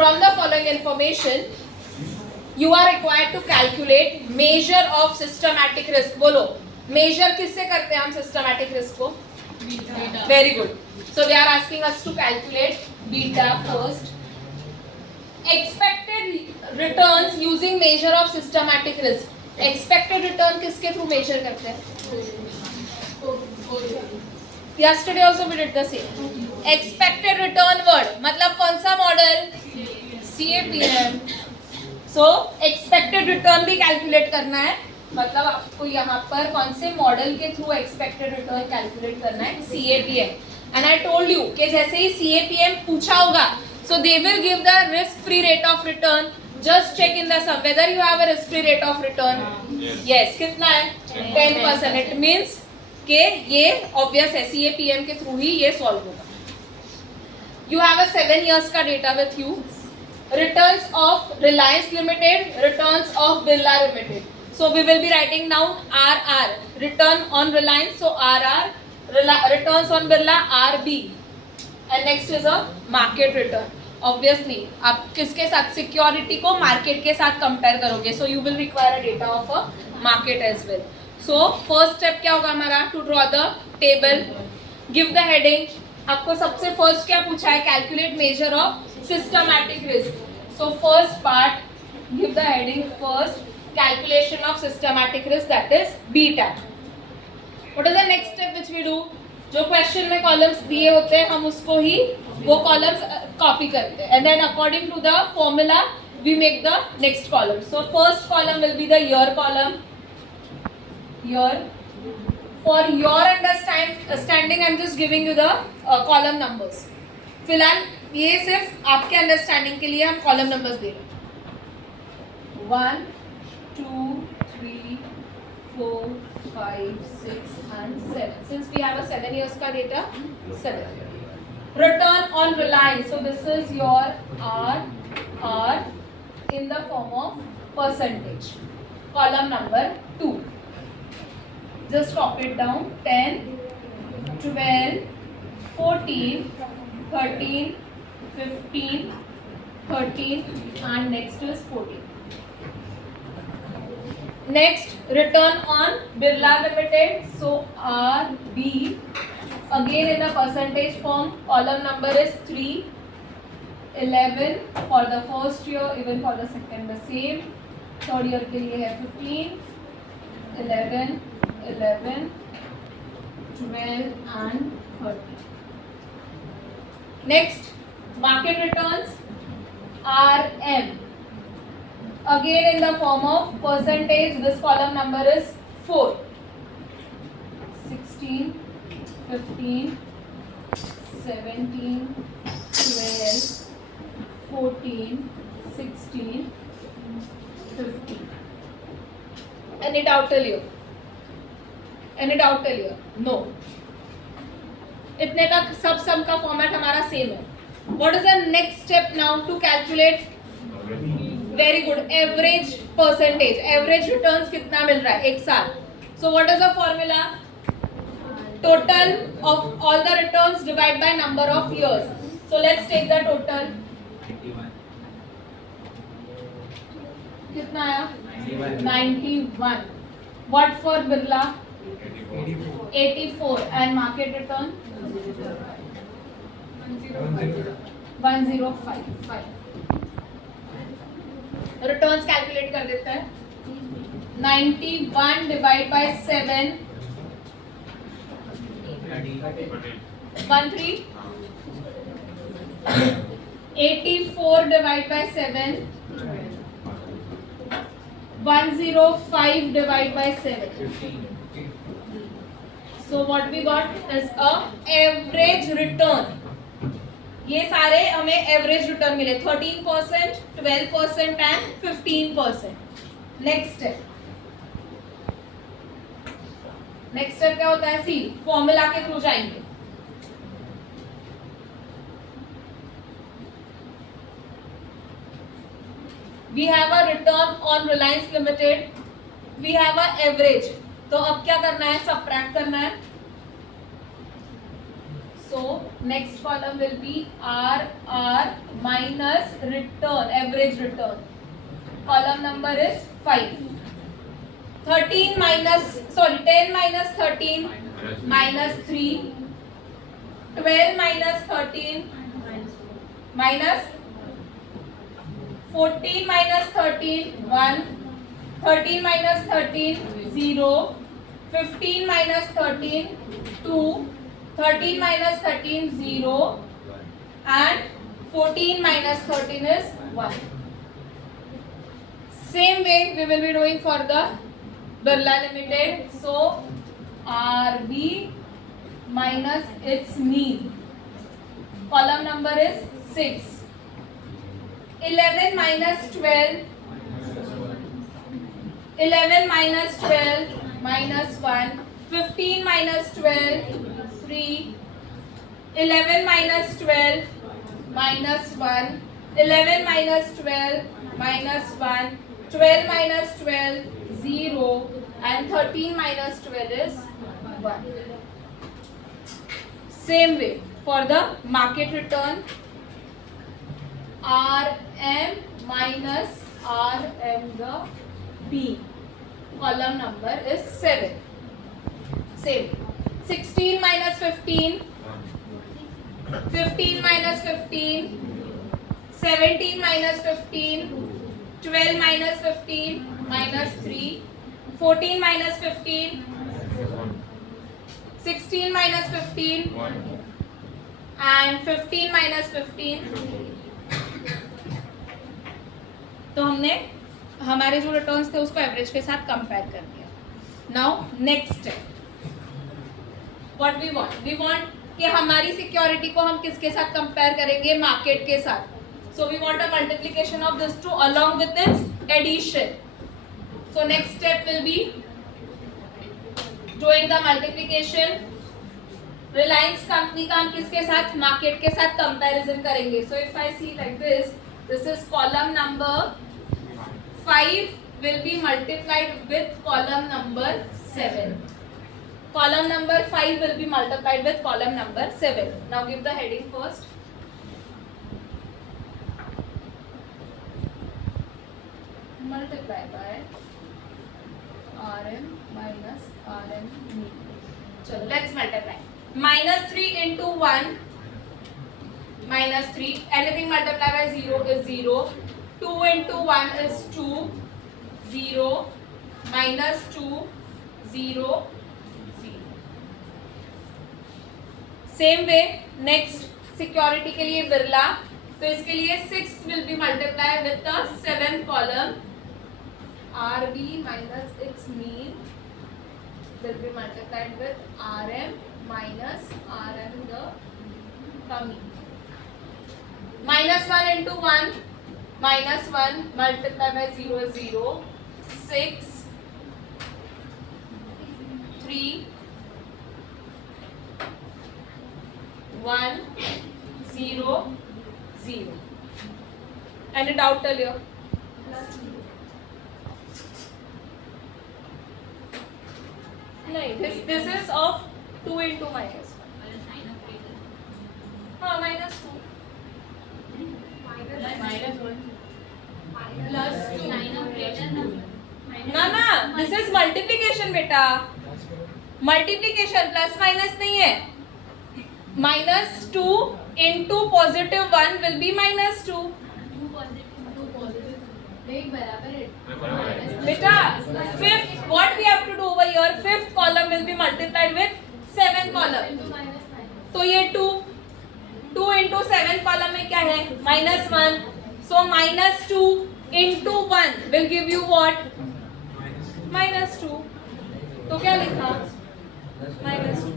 from the following information you are required to calculate measure of systematic risk. बोलो measure किससे करते हैं हम systematic risk को? Beta. Very good. So they are asking us to calculate beta first. Expected returns using measure of systematic risk. Expected return किसके through measure करते हैं? Yesterday also we did the same. Expected return word मतलब कौन सा model? CAPM. So expected return भी calculate करना है, मतलब आपको यहाँ पर कौन से मॉडल के थ्रू एक्सपेक्टेड रिटर्न कैलकुलेट करना है? CAPM. And I told you कि जैसे ही CAPM पूछा होगा, so they will give the risk free rate of return. Just check in the sum whether you have a risk free rate of return. Yes. कितना है? 10%. It means कि ये obvious है, CAPM के थ्रू ही ये solve होगा. You have a 7 years का data with you. Returns of Reliance Limited, returns of Birla Limited. So we will be writing now RR, return on Reliance, so RR, returns on Birla RB, and next is a market return. Obviously आप किसके साथ? Security को market के साथ compare करोगे, so you will require a data of a market as well. So first step क्या होगा हमारा? To draw the table, give the heading. आपको सबसे फर्स्ट क्या पूछा है? Calculate measure of systematic risk. So first part, give the heading first, calculation of systematic risk, that is beta. What is the next step which we do? जो question में columns दिए होते हैं हम उसको ही वो कॉलम्स कॉपी करते हैं, and then according to the formula we make the next column. So first column will be the year column. Year. For your understanding, I'm just giving you the column numbers. फिलहाल ये सिर्फ आपके understanding के लिए हम column numbers they रहे हैं. 1, 2, 3, 4, 5, 6 and 7. Since we have a 7 years का data, 7. Return on Reliance. So this is your R in the form of percentage. Column number 2. Just copy it down. 10, 12, 14, 13, 15, 13 and next is 14. Next, return on Birla Limited. So RB, again in the percentage form, column number is 3, 11 for the first year, even for the second the same. Third year के लिए है 15, 11, 11, 12 and 13. Next, market returns, RM. Again in the form of percentage, this column number is 4. 16, 15, 17, 12, 14, 16, 15. Any doubt till here? Any doubt till here? No. इतने तक सब सम का format हमारा same है. What is the next step now to calculate? Very good. Average percentage. Average returns कितना मिल रहा है एक साल? So what is the formula? Total of all the returns divided by number of years. So let's take the total. कितना आया? 91. What for Birla? 84. And market return? 1055. Returns calculate कर देते हैं. 91 divided by 7. 13. 84 divided by 7. 105 divided by 7. So what we got is a average return. ये सारे हमें average return मिले 13%, 12% and 15%. Next step क्या होता है? सी फॉर्मूला के थ्रू जाएंगे. We have a return on Reliance limited, we have a average. तो अब क्या करना है? सबट्रैक्ट करना है. सो next column will be RR minus return, average return. Column number is 5. 10 minus 13 minus 3. 12 minus 13 minus 14 minus 13 1. 13 minus 13 0. 15 minus 13 2. 13 minus 13 0 and 14 minus 13 is 1. Same way we will be doing for the Birla Limited. So RB minus its mean. Column number is 6. 11 minus 12. 11 minus 12 minus 1. 15 minus 12 3. 11 minus 12 minus 1. 11 minus 12 minus 1. 12 minus 12 0 and 13 minus 12 is 1. Same way for the market return, RM minus RM the B. Column number is 7. Same. 16 minus 15. 15 minus 15. 17 minus 15. 12 minus 15 minus 3. 14 minus 15. 16 minus 15 and 15 minus 15. तो हमने हमारे जो returns थे उसको average के साथ compare कर दिया. Now next step, what we want कि हमारी सिक्योरिटी को हम किसके साथ कंपेयर करेंगे? मार्केट के साथ. So we want a multiplication of this to along with its addition. So next step will be doing the multiplication. Reliance company का हम किसके साथ? मार्केट के साथ कंपैरिजन करेंगे. So if I see like this is column number 5 will be multiplied with column number 7. Column number 5 will be multiplied with column number 7. Now give the heading first. Multiply by RM minus RM mean. So let's multiply. Minus 3 into 1 minus 3. Anything multiplied by 0 is 0. 2 into 1 is 2. 0 minus 2 0 0. Same way next security के लिए बिरला, तो इसके लिए 6 will be multiplied with the 7th column. RB minus its mean will be multiplied with RM minus RM the mean. Minus 1 into 1 minus 1 multiplied by 0 is 0. 6 3 1 0 0. Any doubt till here? No, this is of 2 into minus 1. हाँ minus 2. Minus 1. Plus 2. ना this is multiplication बेटा. Multiplication plus minus नहीं है. -2 into +1 will be -2. बेटा fifth, what we have to do over here, fifth column will be multiplied with seventh column. तो ये 2 into 7th column में क्या है? -1. So -2 into 1 will give you what? -2. तो क्या लिखा? -2.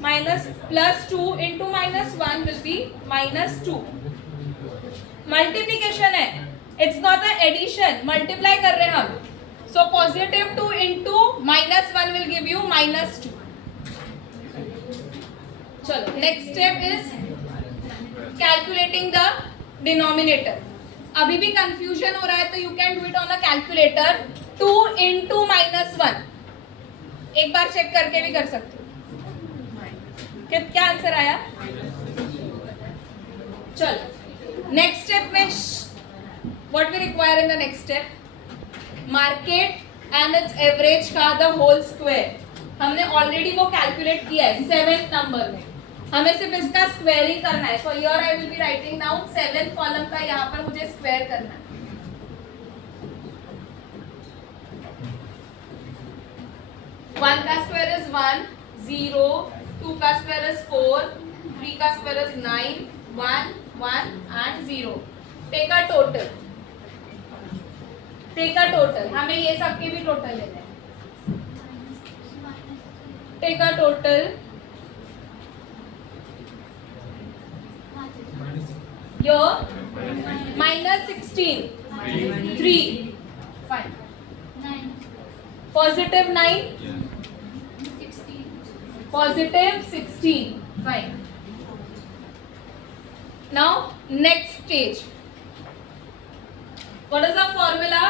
+2 into -1 will be -2. मल्टीप्लीकेशन है, it's not a addition. Multiply कर रहे हैं हम. So +2 into -1 will give you -2. चलो next step is calculating the denominator. अभी भी कंफ्यूजन हो रहा है तो you can do it on a calculator. 2 into -1 एक बार चेक करके भी कर सकते हो। क्या आंसर आया? चलो नेक्स्ट स्टेप में what we require in the next step, market and its average का द होल स्क्वायर। हमने ऑलरेडी वो कैलकुलेट किया है 7th नंबर में, हमें सिर्फ इसका स्क्वायरिंग करना है। So here I will be writing down 7th column का यहाँ पर मुझे स्क्वायर करना है। 1 का स्क्वायर इज 1, 0, 2 का स्क्वायर इज 4, 3 का square is 9, 1, 1 and 0. Take a total, take a total, हमें ये सब के भी टोटल लेने हैं। Take a total, your -16, 3, fine, positive 9, positive 16, fine. Now next stage, what is the formula?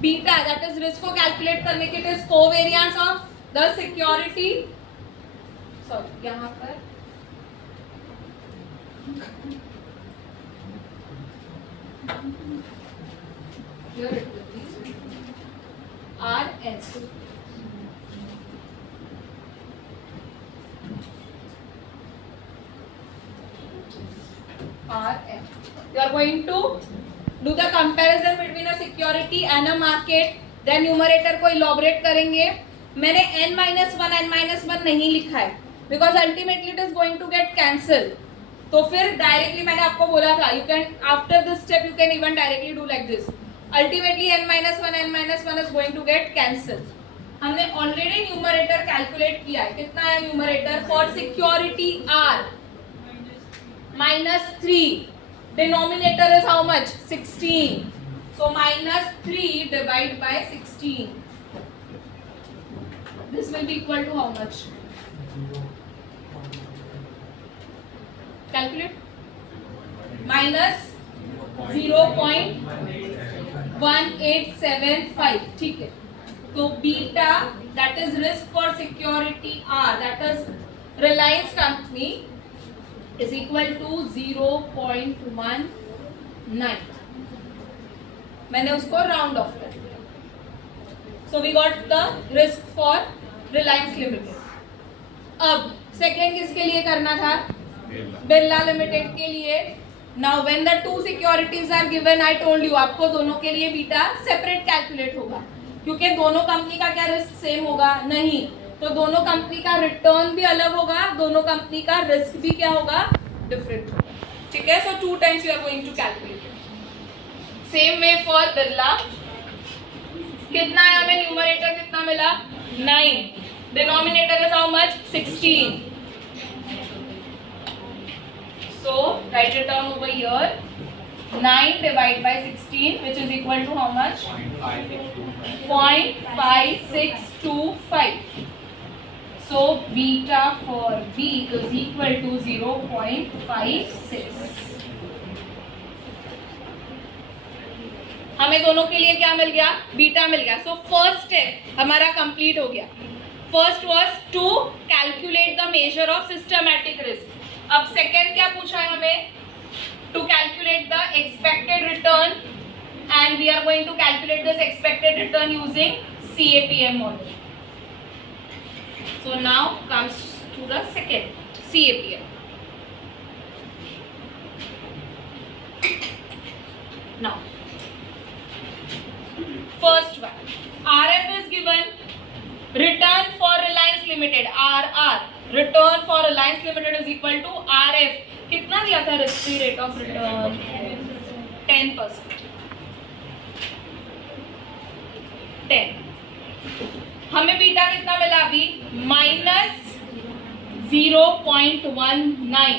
Beta, that is risk को calculate करने के, it is covariance of the security, sorry यहाँ पर here it will be RS. RM. You are going to do the comparison between a security and a market. Then numerator को elaborate करेंगे। मैंने n-1 n-1 नहीं लिखा है because ultimately it is going to get cancelled. तो फिर directly मैंने आपको बोला था you can after this step you can even directly do like this. Ultimately n-1 is going to get cancelled. हमने ऑलरेडी न्यूमरेटर कैलकुलेट किया है, कितना है numerator for security R -3, denominator is how much 16, so -3 divided by 16, this will be equal to how much? Calculate. -0.1875, ठीक है। तो beta that is risk for security R, that is Reliance company, is equal to 0.19. मैंने उसको round of कर दिया। So we got the risk for Reliance Limited. अब second किसके लिए करना था? बिरला लिमिटेड के लिए। Now when the two securities are given, I told you आपको दोनों के लिए बीटा सेपरेट कैलकुलेट होगा, क्योंकि दोनों कंपनी का क्या रिस्क सेम होगा? नहीं, तो दोनों कंपनी का रिटर्न भी अलग होगा, दोनों कंपनी का रिस्क भी क्या होगा? डिफरेंट होगा, ठीक है। सो 2 times you are going to calculate it. Same way for Birla, कितना है हमें न्यूमरेटर कितना मिला? 9, denominator is how much? 16. So write it down over here, 9 divided by 16, which is equal to how much? 0.5625. So beta for B is equal to 0.56. हमें दोनों के लिए क्या मिल गया? बीटा मिल गया। सो फर्स्ट स्टेप हमारा कंप्लीट हो गया। First was to calculate the measure of systematic risk. अब सेकेंड क्या पूछा है हमें? To calculate the expected return, and we are going to calculate this expected return using CAPM model. So now comes to the second CAPM. Now first one, RF is given, return for Reliance Limited RR, return for Reliance Limited is equal to RF, कितना दिया था risk free rate of return? 10%। 10। हमें beta कितना मिला अभी? -0.19।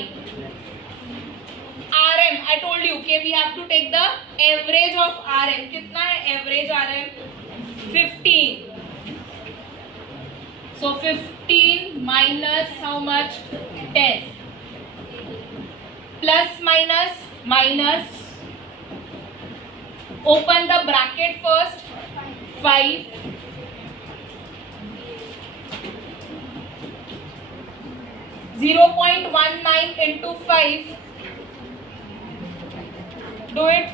RM, I told you कि we have to take the average of RM. कितना है average RM? 15. So 15 minus how much? 10. Plus minus. Open the bracket first. 5 0.19 into 5. Do it.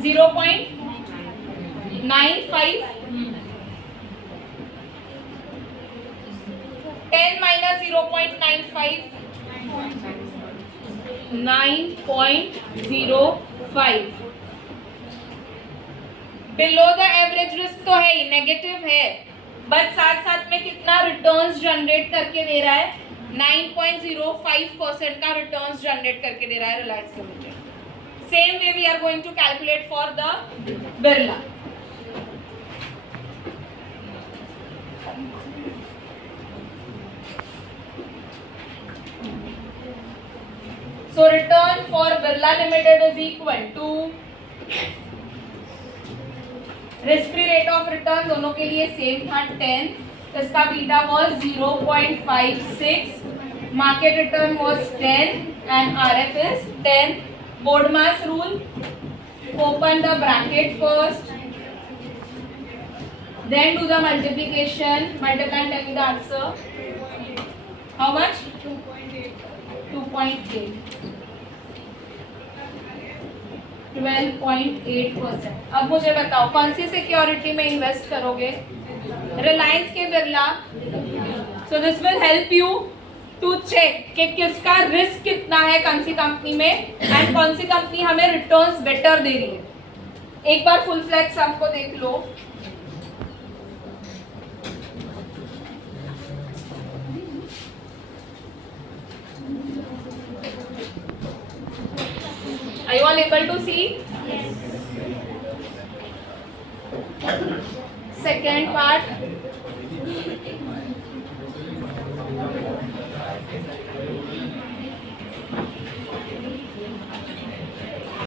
0.95. 10 minus 0.95. 9.05. Below the average risk तो है ही, negative है, but साथ साथ में कितना रिटर्न्स जनरेट करके दे रहा है? 9.05% का रिटर्न्स जनरेट करके दे रहा है Reliance limited. Same way we are going to calculate for the Birla. So return for Birla Limited is equal to risk free rate of return दोनों के लिए सेम था 10. इसका beta was 0.56, market return was 10 and RF is 10. Bodmas rule, open the bracket first, then do the multiplication, multiply and tell me the answer. How much? 2.8. 12.8%. अब मुझे बताओ कौन सी security में इन्वेस्ट करोगे? रिलायंस के Birla. So this will help you to check कि किसका risk कितना है कौन सी कंपनी में एंड कौन सी कंपनी हमें रिटर्न्स बेटर दे रही है. एक बार फुल फ्लैग सम को देख लो. Are you all able to see? Yes. Second part.